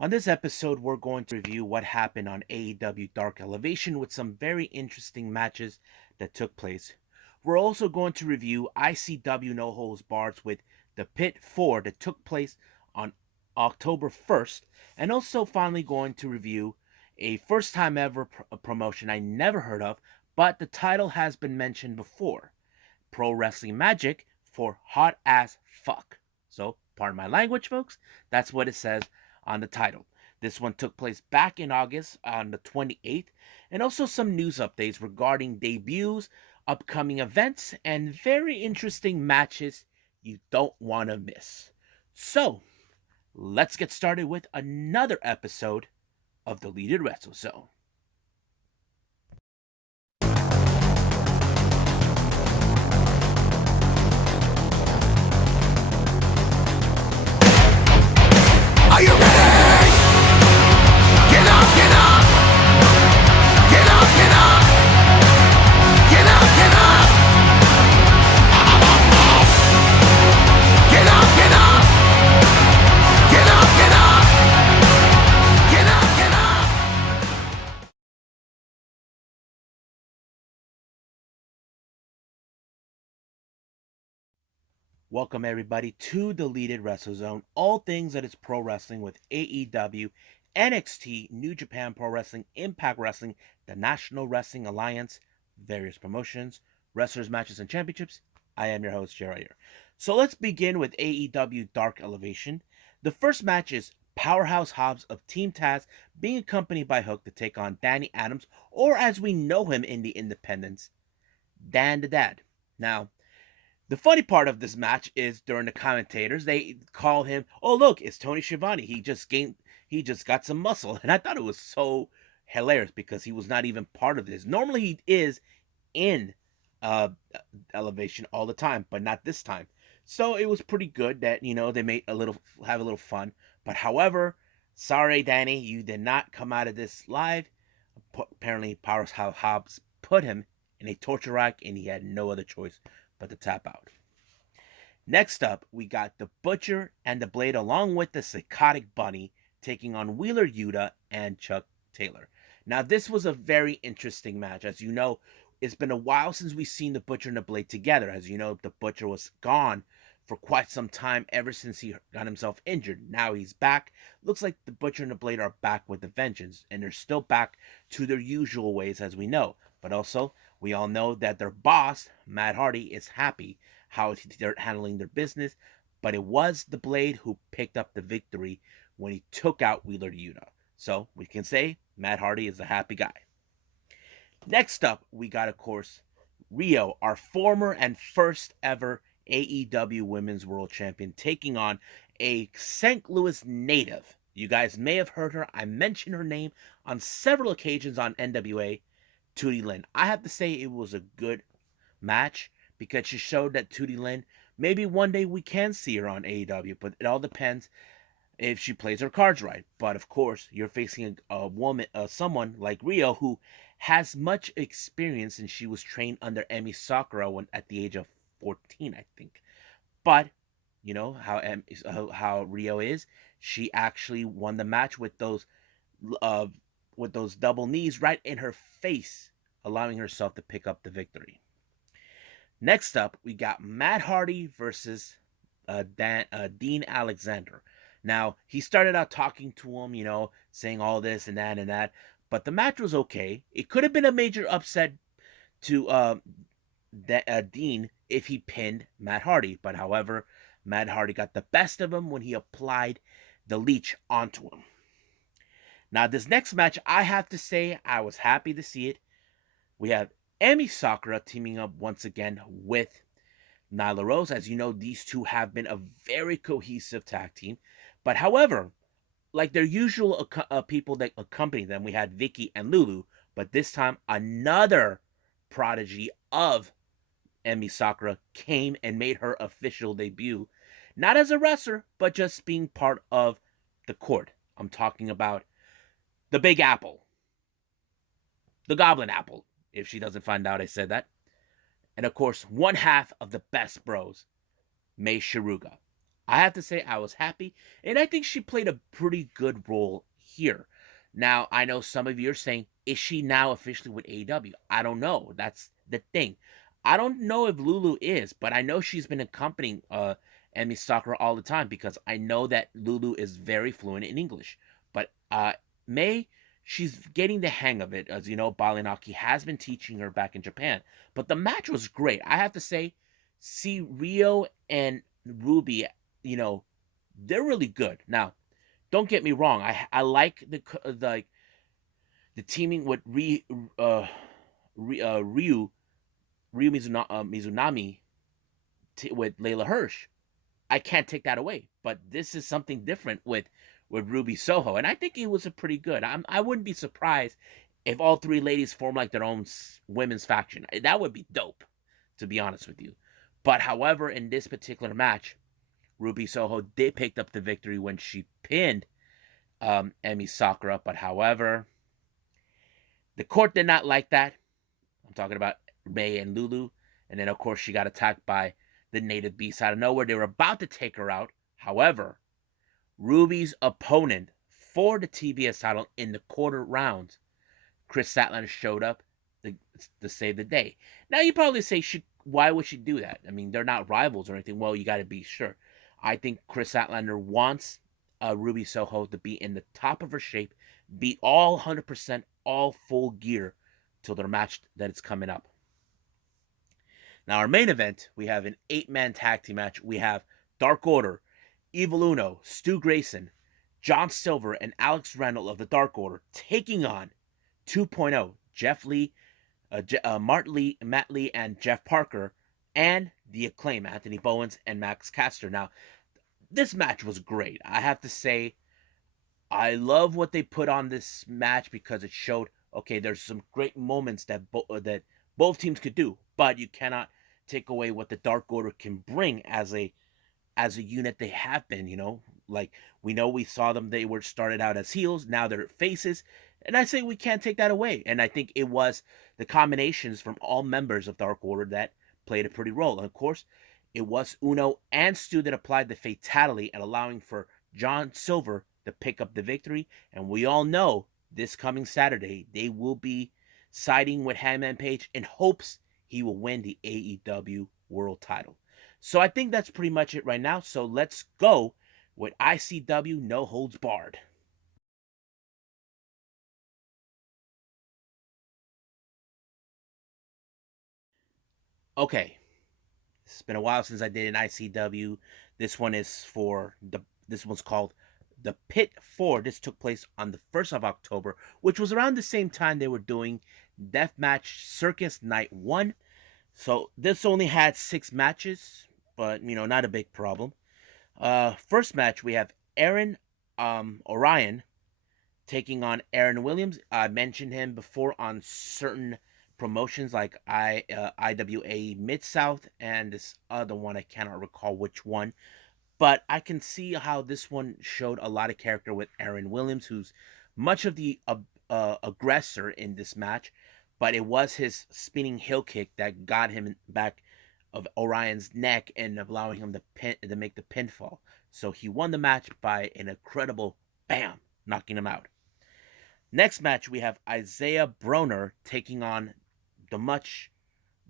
On this episode, we're going to review what happened on AEW Dark Elevation with some very interesting matches that took place. We're also going to review ICW No Holds Barred with the Pit 4 that took place on October 1st, and also finally going to review a first time ever promotion I never heard of, but the title has been mentioned before. Pro Wrestling Magic for Hot Ass Fuck. So, pardon my language, folks, that's what it says on the title. This one took place back in August on the 28th, and also some news updates regarding debuts, upcoming events, and very interesting matches you don't want to miss. So, let's get started with another episode of the Deleted Wrestle Zone. Are you ready? Get up, get up. Get up, get up. Get up, get up. Get up, get up. Get up, get up. Get up, get up. Welcome everybody to Deleted Wrestle Zone, all things that is pro wrestling with AEW, NXT, New Japan Pro Wrestling, Impact Wrestling, the National Wrestling Alliance, various promotions, wrestlers, matches, and championships. I am your host, Gerald here. So let's begin with AEW Dark Elevation. The first match is Powerhouse Hobbs of Team Taz being accompanied by Hook to take on Danny Adams, or as we know him in the independents, Dan the Dad. Now, the funny part of this match is during the commentators, they call him, "Oh look, it's Tony Schiavone. He just got some muscle," and I thought it was so hilarious because he was not even part of this. Normally, he is in uh, Elevation all the time, but not this time. So it was pretty good that they made have a little fun. But however, sorry, Danny, you did not come out of this live. Apparently, Powerhouse Hobbs put him in a torture rack, and he had no other choice but to tap out. Next up, we got the Butcher and the Blade along with the Psychotic Bunny taking on Wheeler Yuta and Chuck Taylor. Now, this was a very interesting match. As you know, it's been a while since we've seen the Butcher and the Blade together. As you know, the Butcher was gone for quite some time ever since he got himself injured. Now he's back. Looks like the Butcher and the Blade are back with a vengeance, and they're still back to their usual ways, as we know. But also, we all know that their boss, Matt Hardy, is happy how they're handling their business, but it was the Blade who picked up the victory when he took out Wheeler Yuta. So we can say Matt Hardy is a happy guy. Next up, we got, of course, Rio, our former and first ever AEW Women's World Champion, taking on a St. Louis native. You guys may have heard her. I mentioned her name on several occasions on NWA, Tootie Lynn. I have to say it was a good match because she showed that Tootie Lynn, maybe one day we can see her on AEW, but it all depends if she plays her cards right. But of course, you're facing a woman, someone like Rio, who has much experience, and she was trained under Emi Sakura when at the age of 14, I think. But you know how Rio is. She actually won the match uh, with those double knees right in her face, allowing herself to pick up the victory. Next up, we got Matt Hardy versus Dean Alexander. Now, he started out talking to him, saying all this and that, but the match was okay. It could have been a major upset to Dean if he pinned Matt Hardy, but however, Matt Hardy got the best of him when he applied the leech onto him. Now, this next match, I have to say, I was happy to see it. We have Emi Sakura teaming up once again with Nyla Rose. As you know, these two have been a very cohesive tag team. But however, like their usual people that accompany them, we had Vicky and Lulu. But this time, another prodigy of Emi Sakura came and made her official debut. Not as a wrestler, but just being part of the court. I'm talking about the Big Apple, the Goblin Apple, if she doesn't find out I said that. And of course, one half of the best bros, Mei Shiruga. I have to say I was happy, and I think she played a pretty good role here. Now, I know some of you are saying, is she now officially with AEW? I don't know. That's the thing. I don't know if Lulu is, but I know she's been accompanying Emi Sakura all the time because I know that Lulu is very fluent in English. But May, she's getting the hang of it. As you know, Balinaki has been teaching her back in Japan. But the match was great. I have to say, see Rio and Ruby, you know, they're really good. Now, don't get me wrong. I like the teaming with Ryu Mizunami with Layla Hirsch. I can't take that away. But this is something different with Ruby Soho, and I think it was a pretty good. I wouldn't be surprised if all three ladies form like their own women's faction. That would be dope, to be honest with you. But however, in this particular match, Ruby Soho did pick up the victory when she pinned Emi Sakura. But however, the court did not like that. I'm talking about May and Lulu. And then, of course, she got attacked by the Native Beast out of nowhere. They were about to take her out. However, Ruby's opponent for the TBS title in the quarter rounds, Chris Statlander, showed up to save the day. Now, you probably say, why would she do that? I mean, they're not rivals or anything. Well, you got to be sure. I think Chris Statlander wants Ruby Soho to be in the top of her shape, be all 100%, all full gear till their match that it's coming up. Now, our main event, we have an 8-man tag team match. We have Dark Order, Evil Uno, Stu Grayson, John Silver, and Alex Randall of the Dark Order taking on 2.0, Jeff Lee, Matt Lee, and Jeff Parker, and the Acclaim, Anthony Bowens and Max Caster. Now, this match was great. I have to say, I love what they put on this match because it showed, okay, there's some great moments that both teams could do, but you cannot take away what the Dark Order can bring as a unit they have been, like we know we saw them, they were started out as heels, now they're faces, and I say we can't take that away. And I think it was the combinations from all members of Dark Order that played a pretty role. And of course, it was Uno and Stu that applied the fatality and allowing for John Silver to pick up the victory. And we all know this coming Saturday they will be siding with Hangman Page in hopes he will win the AEW World Title. So I think that's pretty much it right now. So let's go with ICW No Holds Barred. Okay, it's been a while since I did an ICW. This one's called the Pit 4. This took place on the 1st of October, which was around the same time they were doing Deathmatch Circus Night 1. So this only had 6 matches, but not a big problem. First match, we have Aaron Orion taking on Aaron Williams. I mentioned him before on certain promotions like IWA Mid South and this other one. I cannot recall which one, but I can see how this one showed a lot of character with Aaron Williams, who's much of the aggressor in this match, but it was his spinning heel kick that got him back of Orion's neck and allowing him to make the pinfall. So he won the match by an incredible bam, knocking him out. Next match, we have Isaiah Broner taking on the much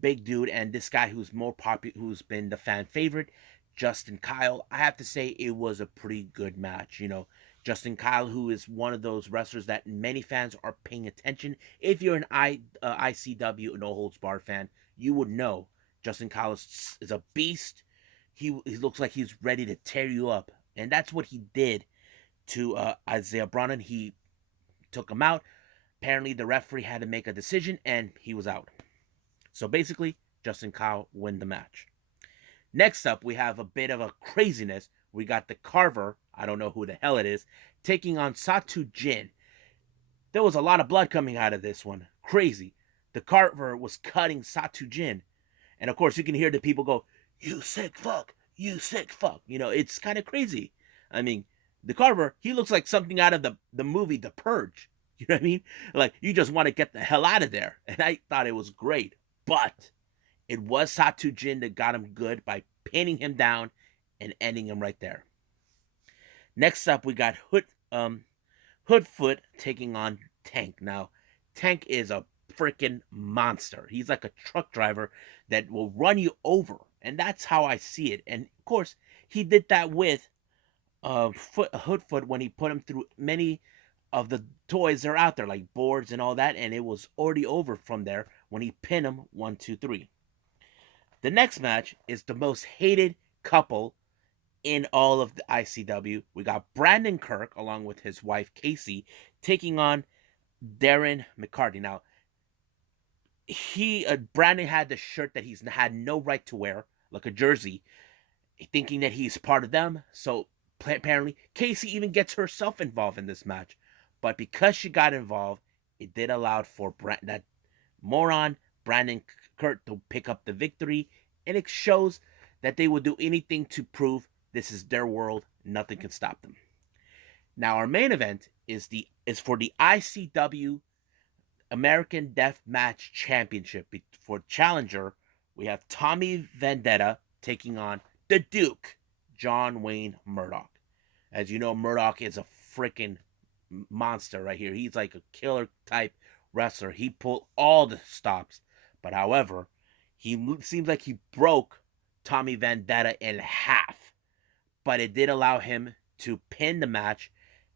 big dude and this guy who's more popular, who's been the fan favorite, Justin Kyle. I have to say it was a pretty good match. Justin Kyle, who is one of those wrestlers that many fans are paying attention. If you're an ICW No Holds Barred fan, you would know Justin Kyle is a beast. He looks like he's ready to tear you up, and that's what he did to Isaiah Broner. He took him out. Apparently, the referee had to make a decision, and he was out. So basically, Justin Kyle won the match. Next up, we have a bit of a craziness. We got the Carver, I don't know who the hell it is, taking on Satu Jin. There was a lot of blood coming out of this one. Crazy. The Carver was cutting Satu Jin. And of course, you can hear the people go, "You sick fuck, you sick fuck." It's kind of crazy. I mean, the Carver, he looks like something out of the movie The Purge. You know what I mean? Like, you just want to get the hell out of there. And I thought it was great. But it was Satu Jin that got him good by pinning him down and ending him right there. Next up, we got Hoodfoot taking on Tank. Now, Tank is a freaking monster. He's like a truck driver that will run you over, and that's how I see it. And of course, he did that with Hoodfoot when he put him through many of the toys that are out there, like boards and all that, and it was already over from there when he pinned him 1, 2, 3. The next match is the most hated couple in all of the ICW. We got Brandon Kirk along with his wife Casey taking on Darren McCarty. Now, Brandon had the shirt that he's had no right to wear, like a jersey, thinking that he's part of them. So apparently, Casey even gets herself involved in this match. But because she got involved, it did allow for that moron Brandon Kirk to pick up the victory, and it shows that they will do anything to prove this is their world. Nothing can stop them. Now our main event is for the ICW American Death Match Championship. For challenger, we have Tommy Vendetta taking on the Duke, John Wayne Murdoch. As you know, Murdoch is a freaking monster right here. He's like a killer type wrestler. He pulled all the stops, but however, he seems like he broke Tommy Vendetta in half. But it did allow him to pin the match.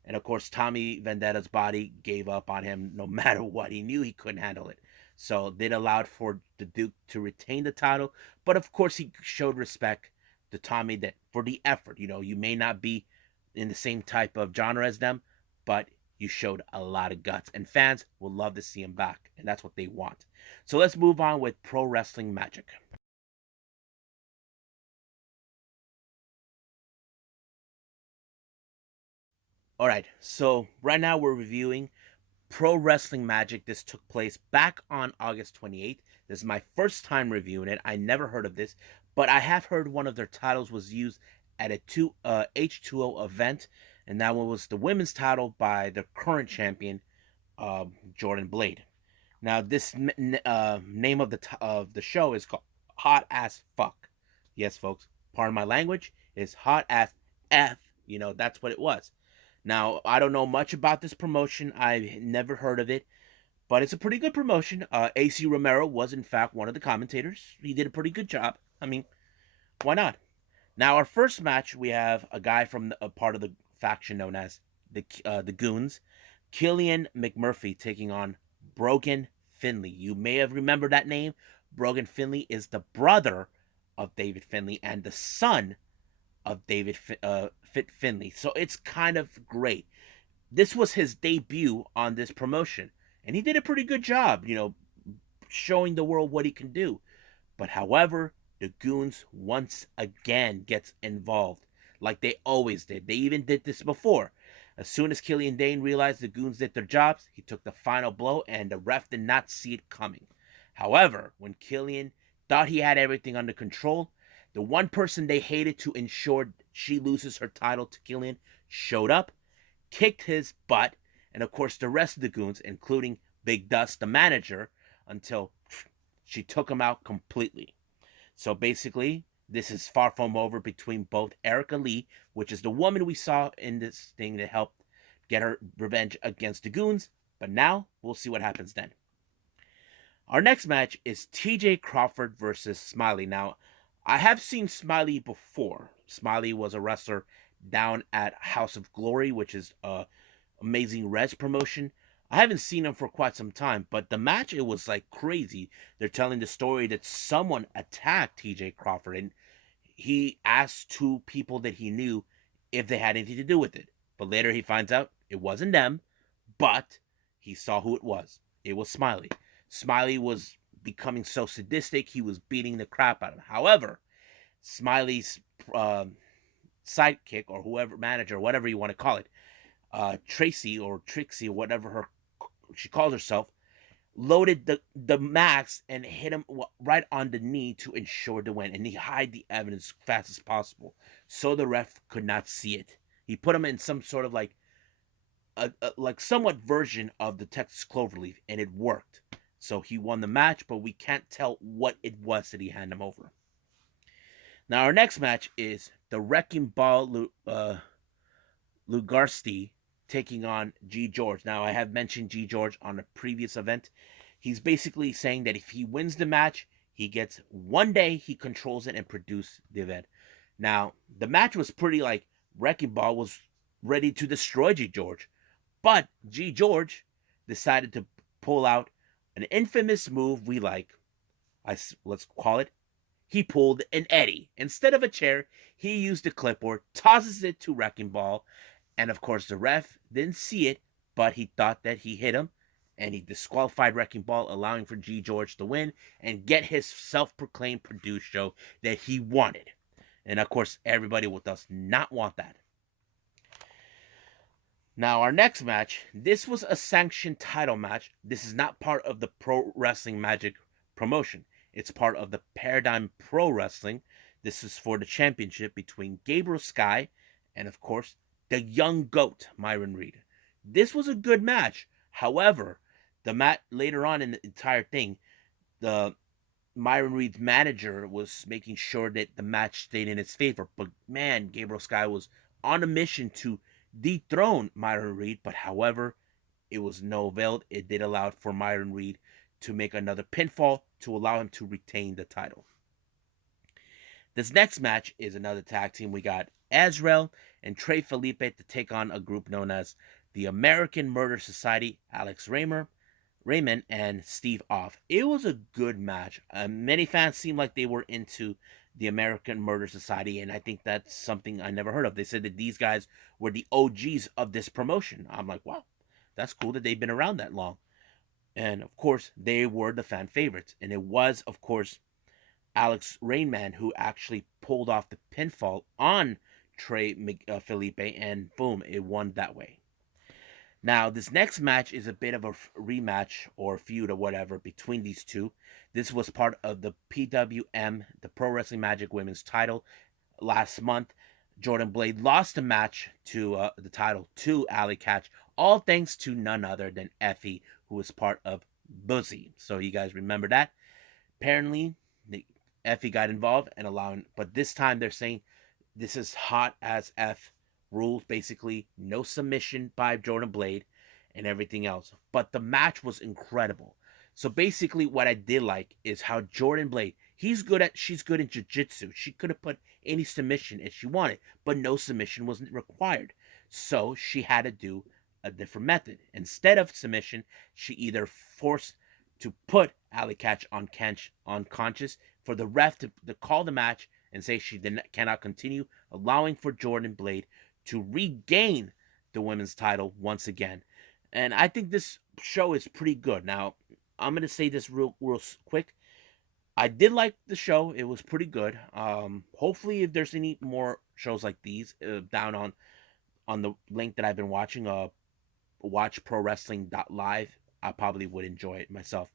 And of course, Tommy Vendetta's body gave up on him no matter what. He knew he couldn't handle it. So it allowed for the Duke to retain the title. But of course, he showed respect to Tommy that for the effort. You know, you may not be in the same type of genre as them, but you showed a lot of guts. And fans will love to see him back. And that's what they want. So let's move on with Pro Wrestling Magic. All right, so right now we're reviewing Pro Wrestling Magic. This took place back on August 28th. This is my first time reviewing it. I never heard of this, but I have heard one of their titles was used at a H2O event, and that one was the women's title by the current champion, Jordan Blade. Now, this name of the show is called Hot Ass Fuck. Yes, folks, pardon my language. It's Hot Ass F. You know, that's what it was. Now, I don't know much about this promotion. I've never heard of it, but it's a pretty good promotion. AC Romero was, in fact, one of the commentators. He did a pretty good job. I mean, why not? Now, our first match, we have a guy from a part of the faction known as the Goons, Killian McMurphy, taking on Brogan Finley. You may have remembered that name. Brogan Finley is the brother of David Finley and the son of David Fit Finley. So it's kind of great. This was his debut on this promotion, and he did a pretty good job, you know, showing the world what he can do. But however, the Goons once again gets involved, like they always did. They even did this before. As soon as Killian Dane realized the Goons did their jobs, he took the final blow, and the ref did not see it coming. However, when Killian thought he had everything under control, the one person they hated to ensure she loses her title to Killian showed up, kicked his butt, and of course the rest of the Goons, including Big Dust, the manager, until she took him out completely. So basically, this is far from over between both Erica Lee, which is the woman we saw in this thing that helped get her revenge against the Goons, but now we'll see what happens then. Our next match is TJ Crawford versus Smiley. Now, I have seen Smiley before. Smiley was a wrestler down at House of Glory, which is a Amazing Res promotion. I haven't seen him for quite some time, but the match, it was like crazy. They're telling the story that someone attacked TJ Crawford, and he asked two people that he knew if they had anything to do with it. But later he finds out it wasn't them, but he saw who it was. It was Smiley. Smiley was becoming so sadistic, he was beating the crap out of him. However, Smiley's sidekick, or whoever, manager, whatever you want to call it, Tracy or Trixie, whatever she calls herself, loaded the max and hit him right on the knee to ensure the win, and he hid the evidence fast as possible so the ref could not see it. He put him in some sort of like like somewhat version of the Texas Cloverleaf, and it worked. So he won the match, but we can't tell what it was that he handed him over. Now our next match is the Wrecking Ball Lugarski taking on G George. Now, I have mentioned G George on a previous event. He's basically saying that if he wins the match, he gets 1 day, he controls it and produce the event. Now, the match was pretty like Wrecking Ball was ready to destroy G George, but G George decided to pull out an infamous move we like. Let's call it. He pulled an Eddie. Instead of a chair, he used a clipboard, tosses it to Wrecking Ball, and of course, the ref didn't see it, but he thought that he hit him, and he disqualified Wrecking Ball, allowing for G George to win and get his self-proclaimed produced show that he wanted. And of course, everybody does not want that. Now, our next match, this was a sanctioned title match. This is not part of the Pro Wrestling Magic promotion. It's part of the Paradigm Pro Wrestling. This is for the championship between Gabriel Sky and, of course, the young goat, Myron Reed. This was a good match. However, the match later on in the entire thing, the Myron Reed's manager was making sure that the match stayed in his favor. But man, Gabriel Sky was on a mission to dethrone Myron Reed. But however, it was no avail. It did allow for Myron Reed to make another pinfall to allow him to retain the title. This next match is another tag team. We got Azrael and Trey Felipe to take on a group known as the American Murder Society, Alex Raymond, and Steve Off. It was a good match. Many fans seemed like they were into the American Murder Society, and I think that's something I never heard of. They said that these guys were the OGs of this promotion. I'm like, wow, that's cool that they've been around that long. And of course, they were the fan favorites. And it was, of course, Alex Rainman who actually pulled off the pinfall on Trey Felipe, and boom, it won that way. Now, this next match is a bit of a rematch or feud or whatever between these two. This was part of the PWM, the Pro Wrestling Magic Women's title. Last month, Jordan Blade lost the match to the title to Allie Katch, all thanks to none other than Effie, who was part of Buzzy. So you guys remember that? Apparently, Effie got involved and allowing, but this time they're saying this is hot as F rules, basically no submission by Jordan Blade and everything else. But the match was incredible. So basically what I did like is how Jordan Blade, she's good in jiu-jitsu. She could have put any submission if she wanted, but no submission wasn't required. So she had to do a different method. Instead of submission, she either forced to put Allie Katch unconscious for the ref to call the match and say she cannot continue, allowing for Jordan Blade to regain the women's title once again. And I think this show is pretty good. Now, I'm going to say this real quick. I did like the show. It was pretty good. Hopefully, if there's any more shows like these down on the link that I've been watching, watchprowrestling.live, I probably would enjoy it myself.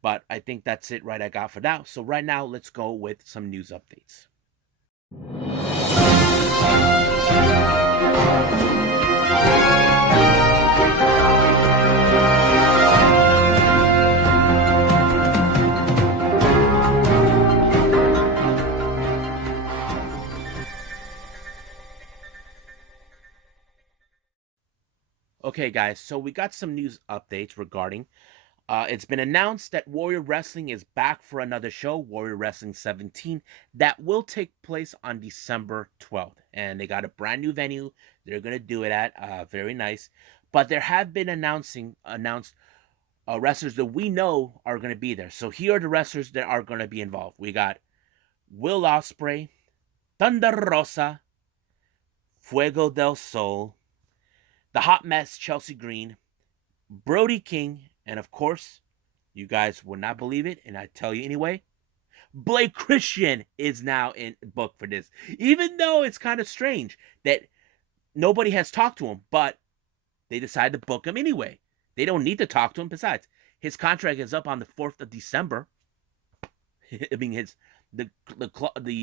But I think that's it I got for now. So right now, let's go with some news updates. Okay, guys, so we got some news updates regarding. It's been announced that Warrior Wrestling is back for another show, Warrior Wrestling 17, that will take place on December 12th. And they got a brand new venue. They're going to do it at. Very nice. But there have been announced wrestlers that we know are going to be there. So here are the wrestlers that are going to be involved. We got Will Ospreay, Thunder Rosa, Fuego del Sol, the Hot Mess Chelsea Green, Brody King, and of course, you guys would not believe it, and I tell you anyway, Blake Christian is now in book for this. Even though it's kind of strange that nobody has talked to him, but they decided to book him anyway. They don't need to talk to him. Besides, his contract is up on the 4th of December. I mean, the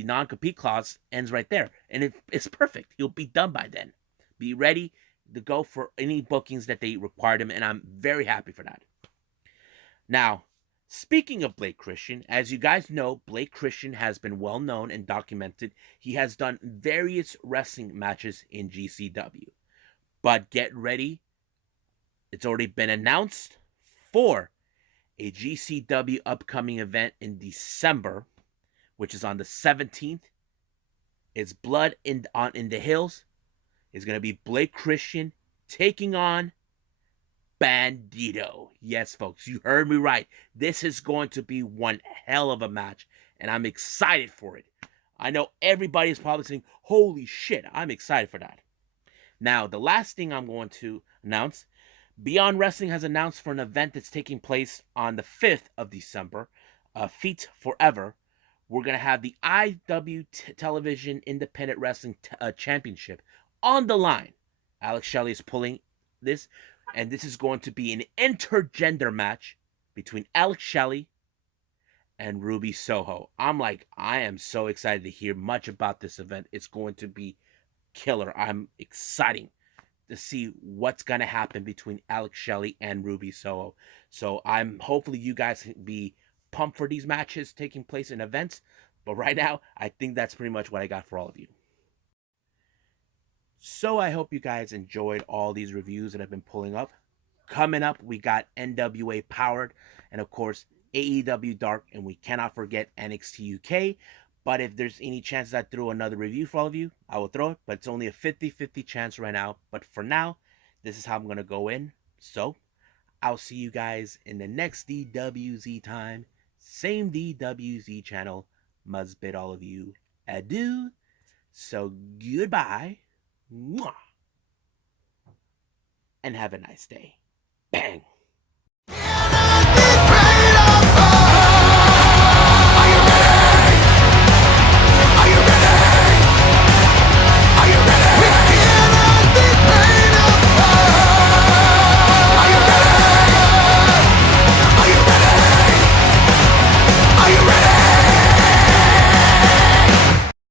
non-compete clause ends right there, and it's perfect. He'll be done by then. Be ready to go for any bookings that they required him, and I'm very happy for that. Now, Speaking of Blake Christian, as you guys know, Blake Christian has been well known and documented. He has done various wrestling matches in GCW. But get ready, it's already been announced for a GCW upcoming event in December, which is on the 17th. It's Blood in the Hills. It's going to be Blake Christian taking on Bandito. Yes, folks, you heard me right. This is going to be one hell of a match, and I'm excited for it. I know everybody's probably saying, holy shit, I'm excited for that. Now, the last thing I'm going to announce, Beyond Wrestling has announced for an event that's taking place on the 5th of December, Feet Forever. We're going to have the IW Television Independent Wrestling Championship on the line. Alex Shelley is pulling this, and this is going to be an intergender match between Alex Shelley and Ruby Soho. I am so excited to hear much about this event. It's going to be killer. I'm excited to see what's going to happen between Alex Shelley and Ruby Soho. So I'm hopefully you guys can be pumped for these matches taking place in events. But right now, I think that's pretty much what I got for all of you. So I hope you guys enjoyed all these reviews that I've been pulling up. Coming up, we got NWA Powered and, of course, AEW Dark, and we cannot forget NXT UK. But if there's any chances I throw another review for all of you, I will throw it. But it's only a 50-50 chance right now. But for now, this is how I'm going to go in. So I'll see you guys in the next DWZ time. Same DWZ channel. Must bid all of you adieu. So goodbye. Mwah. And have a nice day. Bang.